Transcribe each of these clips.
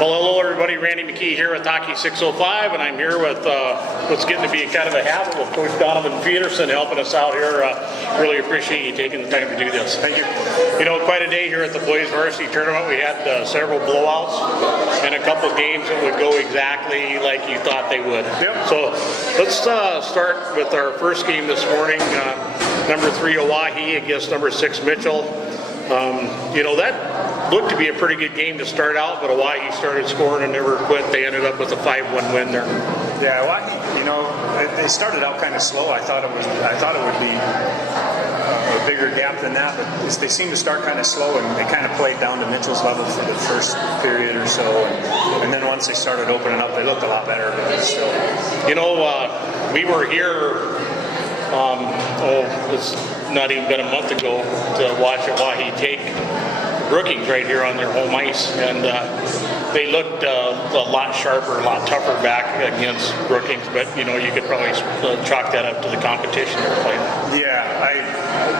Well, hello everybody, Randy McKee here with Hockey 605, and I'm here with what's getting to be kind of a habit with Coach Donovan Peterson helping us out here. Really appreciate you taking the time to do this. Thank you. You know, quite a day here at the boys varsity tournament. We had several blowouts and a couple games that would go exactly like you thought they would. Yep. So let's start with our first game this morning. Number 3 Oahe against number 6 Mitchell. You know, that looked to be a pretty good game to start out, but Oahe started scoring and never quit. They ended up with a 5-1 win there. Yeah, Oahe, you know, they started out kind of slow. I thought it would be a bigger gap than that, but they seemed to start kind of slow, and they kind of played down to Mitchell's level for the first period or so, and then once they started opening up, they looked a lot better, but still. You know, we were here, it's not even been a month ago, to watch Oahe take Brookings right here on their home ice, and they looked a lot sharper, a lot tougher back against Brookings, but you know, you could probably chalk that up to the competition they were playing. Yeah,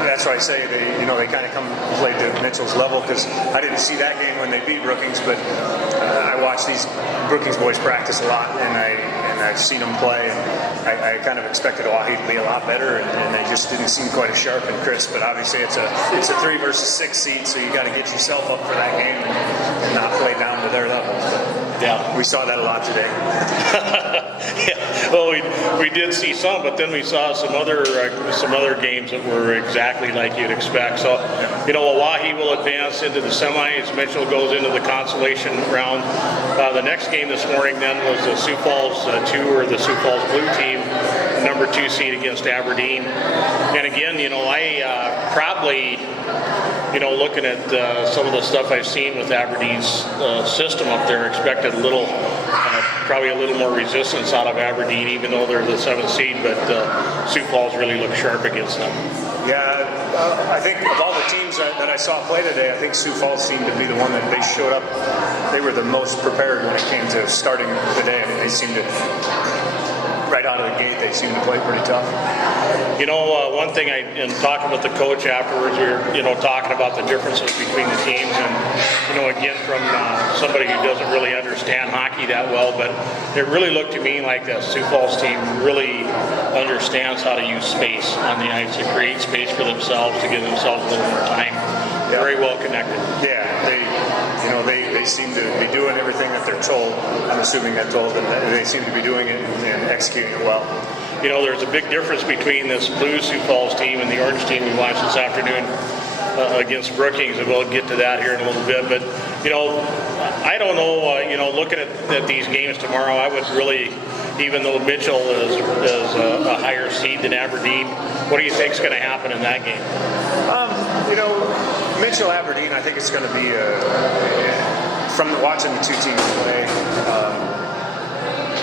that's why I say they kind of come and play to Mitchell's level, because I didn't see that game when they beat Brookings, but I watched these Brookings boys practice a lot, and I've seen them play, and I kind of expected Oahe to be a lot better, and they just didn't seem quite as sharp and crisp. But obviously, it's a 3 versus 6 seed, so you got to get yourself up for that game and not play down to their level. But yeah, we saw that a lot today. Yeah, well, we did see some, but then we saw some other games that were exactly like you'd expect. So, you know, Oahe will advance into the semis. Mitchell goes into the consolation round. The next game this morning then was the Sioux Falls 2, or the Sioux Falls Blue team, number 2 seed against Aberdeen. And again, you know, I probably, you know, looking at some of the stuff I've seen with Aberdeen's system up there, expected probably a little more resistance out of Aberdeen, even though they're the 7th seed, but Sioux Falls really looked sharp against them. Yeah, I think of all the teams that I saw play today, I think Sioux Falls seemed to be the one that they showed up. They were the most prepared when it came to starting the day. I mean, they seemed to, right out of the gate, they seemed to play pretty tough. You know, one thing, in talking with the coach afterwards, we were, you know, talking about the differences between the teams, and, you know, again, from somebody who doesn't really understand hockey that well, but it really looked to me like the Sioux Falls team really understands how to use space on the ice, to create space for themselves, to give themselves a little more time. Yeah. Very well connected. Yeah, they seem to be doing everything that they're told. I'm assuming they're told, and they seem to be doing it and executing it well. You know, there's a big difference between this blue Sioux Falls team and the orange team we watched this afternoon against Brookings, and we'll get to that here in a little bit. But, you know, I don't know, you know, looking at these games tomorrow, I would really, even though Mitchell is a higher seed than Aberdeen, what do you think is going to happen in that game? You know, Mitchell-Aberdeen, I think it's going to be, from watching the two teams play,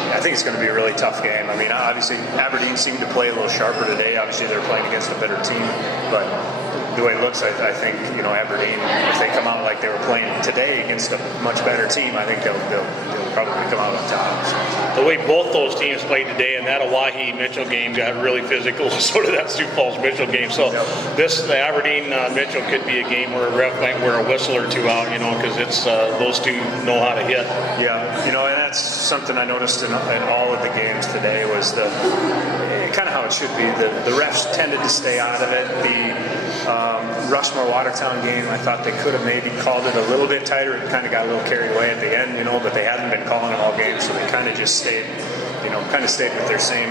I think it's going to be a really tough game. I mean, obviously, Aberdeen seemed to play a little sharper today. Obviously, they're playing against a better team, but the way it looks, I think, you know, Aberdeen, if they come out like they were playing today against a much better team, I think they'll probably come out on top. So. The way both those teams played today, and that Oahe-Mitchell game got really physical, so did that Sioux Falls-Mitchell game. So the Aberdeen-Mitchell could be a game where a ref might wear a whistle or two out, you know, because it's those two know how to hit. Yeah, you know, and that's something I noticed in all of the games today, was kind of how it should be. The refs tended to stay out of it. The Rushmore-Watertown game, I thought they could have maybe called it a little bit tighter. It kind of got a little carried away at the end, you know, but they hadn't been calling them all games, so they kind of just stayed with their same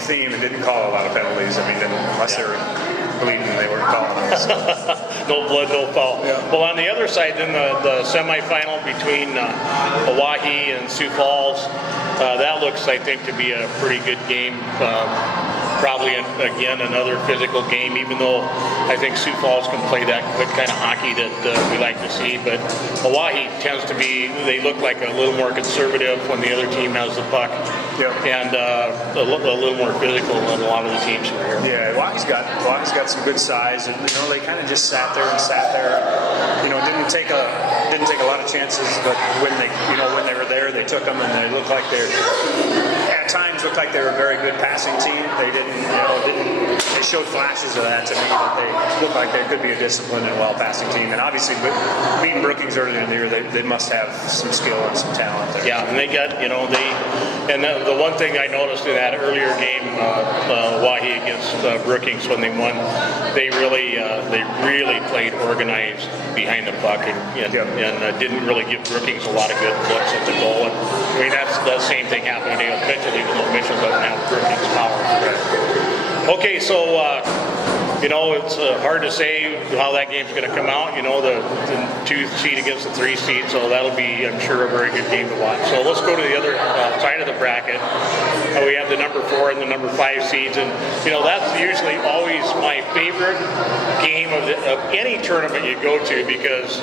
theme and didn't call a lot of penalties. I mean, unless they were bleeding, they weren't calling them. So. No blood, no foul. Yeah. Well, on the other side, then the semifinal between Oahe and Sioux Falls, that looks, I think, to be a pretty good game. Probably, again, another physical game, even though I think Sioux Falls can play that quick kind of hockey that we like to see. But Oahe tends to be, they look like a little more conservative when the other team has the puck. Yep. And a little more physical than a lot of the teams over here. Yeah, Oahe's got some good size, and you know, they kind of just sat there. You know, didn't take a lot of chances, but when they were there, they took them, and they looked like they're at times looked like they were a very good passing team. They they showed flashes of that to me, that they looked like they could be a disciplined and well passing team. And obviously, beating Brookings earlier in the year, they must have some skill and some talent there. Yeah, and they got, and the one thing I noticed in that earlier game, Wahi against Brookings when they won, they really played organized behind the puck and didn't really give Brookings a lot of good looks at the goal. And I mean, that's the same thing happened today with Mitchell, even though Mitchell doesn't have Brookings power. Okay, so it's hard to say how that game's going to come out. The 2 seed against the 3 seed, so that'll be, I'm sure, a very good game to watch. So let's go to the other side of the bracket. We have the number 4 and the number 5 seeds, and that's usually always my favorite game of any tournament you go to, because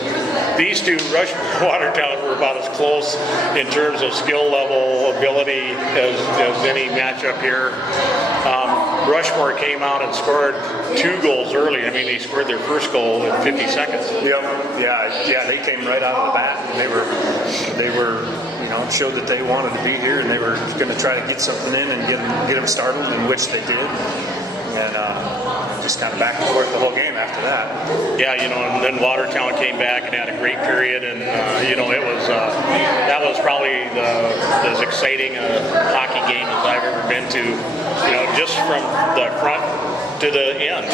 these two, Rushmore and Watertown, were about as close in terms of skill level, ability as any matchup here. Rushmore came out and scored 2 goals early. I mean, they scored their first goal in 50 seconds. Yeah, they came right out of the bat, and they were showed that they wanted to be here, and they were going to try to get something in and get them startled, in which they did. And just kind of back and forth the whole game after that. Yeah, and then Watertown came back and had a great period, and it was that was probably as exciting a hockey game as I've ever been to. Just from the front to the end,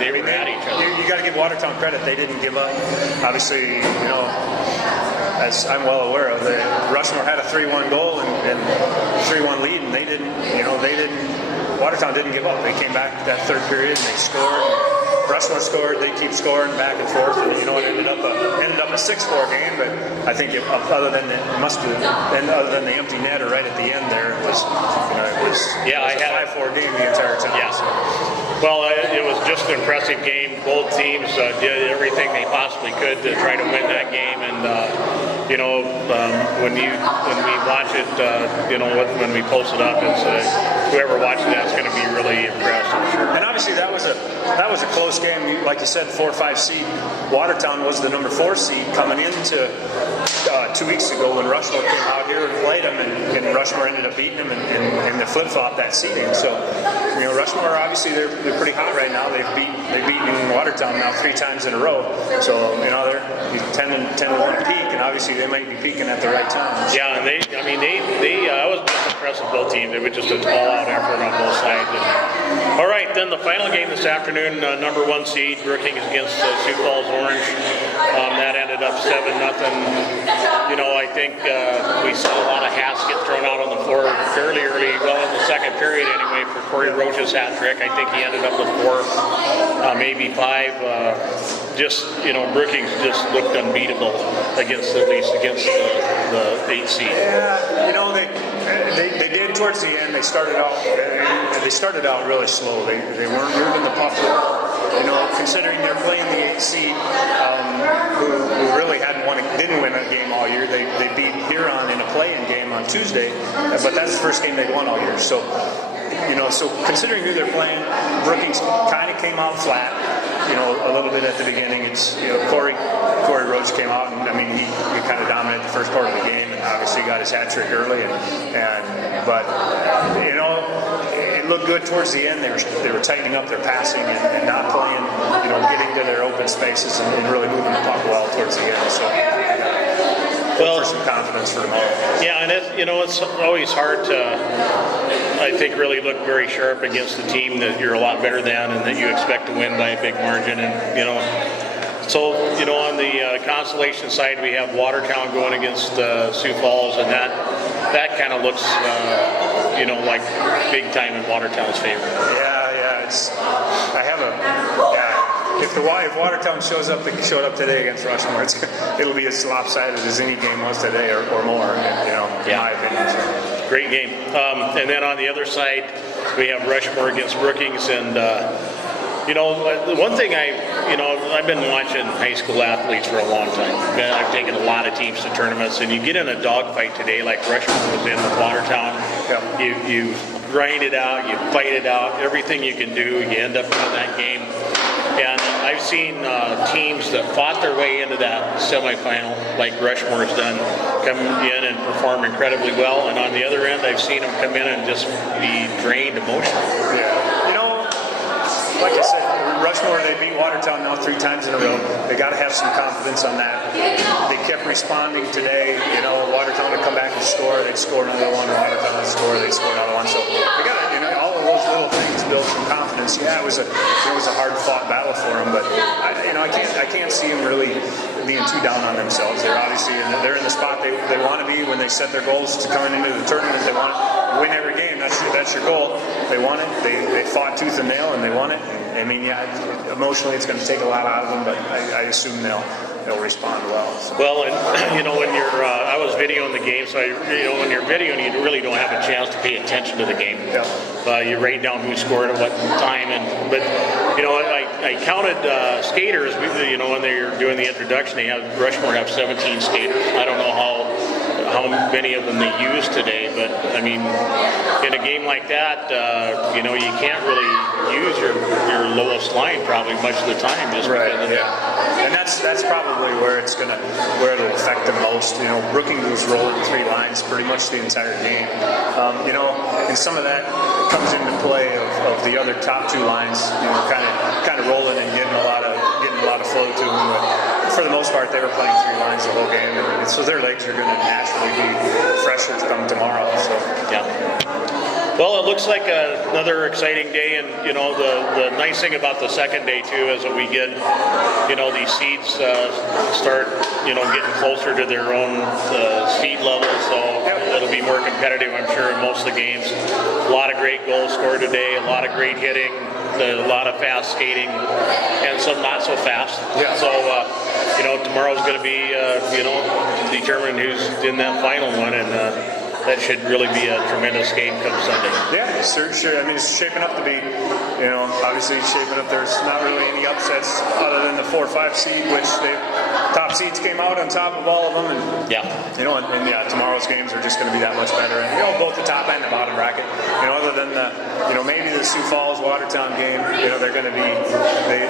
they were at each other. You got to give Watertown credit; they didn't give up. Obviously, as I'm well aware of, Rushmore had a 3-1 goal and 3-1 lead, and they didn't. Watertown didn't give up. They came back that third period and they scored. Rushmore scored. They keep scoring back and forth, and it ended up a 6-4 game. But I think other than the empty netter right at the end there, it was a 5-4 game the entire time. Yeah. Well, it was just an impressive game. Both teams did everything they possibly could to try to win that game, and when we watch it, when we post it up, it's whoever watches that's going to be really impressed, I'm sure. And obviously that was a close game. Like you said, 4 or 5 seed. Watertown was the number 4 seed coming into 2 weeks ago when Rushmore came out here and played them, and Rushmore ended up beating them and they flip-flopped that seeding. So, Rushmore, obviously they're pretty hot right now. They've beaten Watertown now 3 times in a row. So, they're 10-1 peak, and obviously they might be peaking at the right time. Yeah, and I was impressed with both teams. It was just an all-out effort on both sides. And, all right, then the final game this afternoon, number 1 seed, Brookings against Sioux Falls Orange. That ended up 7-0. I think we saw a lot of hats get thrown out on the floor fairly early, in the second period anyway, for Corey Roach's hat trick. I think he ended up with 4, maybe 5. Brookings just looked unbeatable against the 8 seed. Yeah, they did towards the end. They started out really slow. They weren't moving the puck well. Considering they're playing the 8 seed, who really didn't win a game all year. They beat Huron in a play-in game on Tuesday, but that's the first game they've won all year. So, so considering who they're playing, Brookings kind of came out flat. A little bit at the beginning. It's Corey Roach came out, and he kind of dominated the first part of the game, and obviously got his hat trick early, but it looked good towards the end. They were tightening up their passing and not playing, getting to their open spaces and really moving the puck well towards the end. So for some confidence for tomorrow. Yeah, and it's always hard to, I think, really look very sharp against the team that you're a lot better than and that you expect to win by a big margin. And so on the Constellation side, we have Watertown going against Sioux Falls, and that kind of looks like big time in Watertown's favor. Yeah. If Watertown showed up today against Rushmore, it'll be as lopsided as any game was today or more, in my opinion. So. Great game. And then on the other side, we have Rushmore against Brookings, and the one thing I've been watching high school athletes for a long time. I've taken a lot of teams to tournaments, and you get in a dogfight today like Rushmore was in with Watertown. Yeah. You grind it out, you fight it out, everything you can do, you end up winning that game. And I've seen teams that fought their way into that semifinal, like Rushmore's done, come in and perform incredibly well. And on the other end, I've seen them come in and just be drained emotionally. Yeah. You know, like I said, Rushmore, they beat Watertown now 3 times in a row. They got to have some confidence on that. They kept responding today. You know, Watertown would come back and score. They'd score another one. Watertown would score. They'd score another one. So they got to, you know, all of those little things build some confidence. Yeah, it was a hard-fought battle for them, but I can't see them really being too down on themselves. They're obviously they're in the spot they want to be when they set their goals to coming into the tournament. They want to win every game. That's your goal. They want it. They fought tooth and nail and they won it. I mean, yeah, emotionally it's going to take a lot out of them, but I assume they'll respond well. So. Well, and you know, when you're, I was videoing the game, so when you're videoing, you really don't have a chance to pay attention to the game. Yeah. You write down who scored at what time, but you know, I counted skaters. You know, when they were doing the introduction, Rushmore have 17 skaters. I don't know how many of them they used today, but I mean, in a game like that, you know, you can't really use your lowest line probably much of the time, just right. Because of Yeah, and that's probably where it'll affect the most. You know, Brookings was rolling 3 lines pretty much the entire game. You know, and some of that comes into play of the other top 2 lines. You know, kind of rolling and getting a lot of flow to them. But for the most part, they were playing 3 lines the whole game, and so their legs are going to naturally be fresher come tomorrow. So yeah. Well, it looks like another exciting day, and you know the nice thing about the second day too is that we get, you know, these seeds start, you know, getting closer to their own seed level, so it'll be more competitive, I'm sure, in most of the games. A lot of great goals scored today, a lot of great hitting, a lot of fast skating, and some not so fast. Yeah. So you know, tomorrow's going to be you know, determine who's in that final one, and that should really be a tremendous game come Sunday. Yeah, sure. I mean, it's shaping up to be, you know, obviously shaping up. There's not really any upsets other than the 4 or 5 seed, which top seeds came out on top of all of them. And, yeah. You know, and tomorrow's games are just going to be that much better. And, you know, both the top and the bottom bracket. You know, other than maybe the Sioux Falls Watertown game, you know, they're going to be, they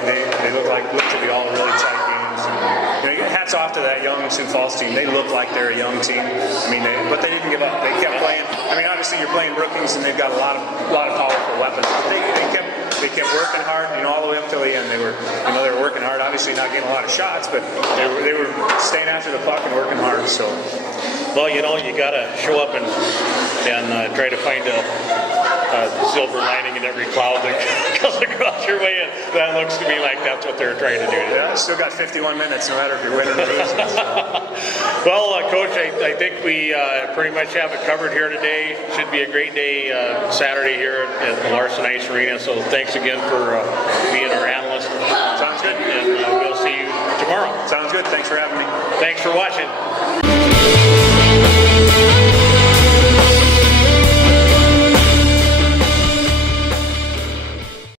look to be all really tight games. And, you know, hats off to that young Sioux Falls team. They look like they're a young team. I mean, but they didn't give up. They kept playing. I mean, obviously you're playing Brookings, and they've got a lot of powerful weapons. But they kept working hard. You know, all the way up till the end. They were working hard. Obviously not getting a lot of shots, but they were staying after the puck and working hard. So, well, you know, you got to show up and try to find a silver lining in every cloud that comes across your way, and that looks to me like that's what they're trying to do today. Yeah, still got 51 minutes, no matter if you're winning or losing. So. Well, Coach, I think we pretty much have it covered here today. Should be a great day Saturday here at the Larson Ice Arena. So thanks again for being our analyst. Sounds good. And we'll see you tomorrow. Sounds good. Thanks for having me. Thanks for watching.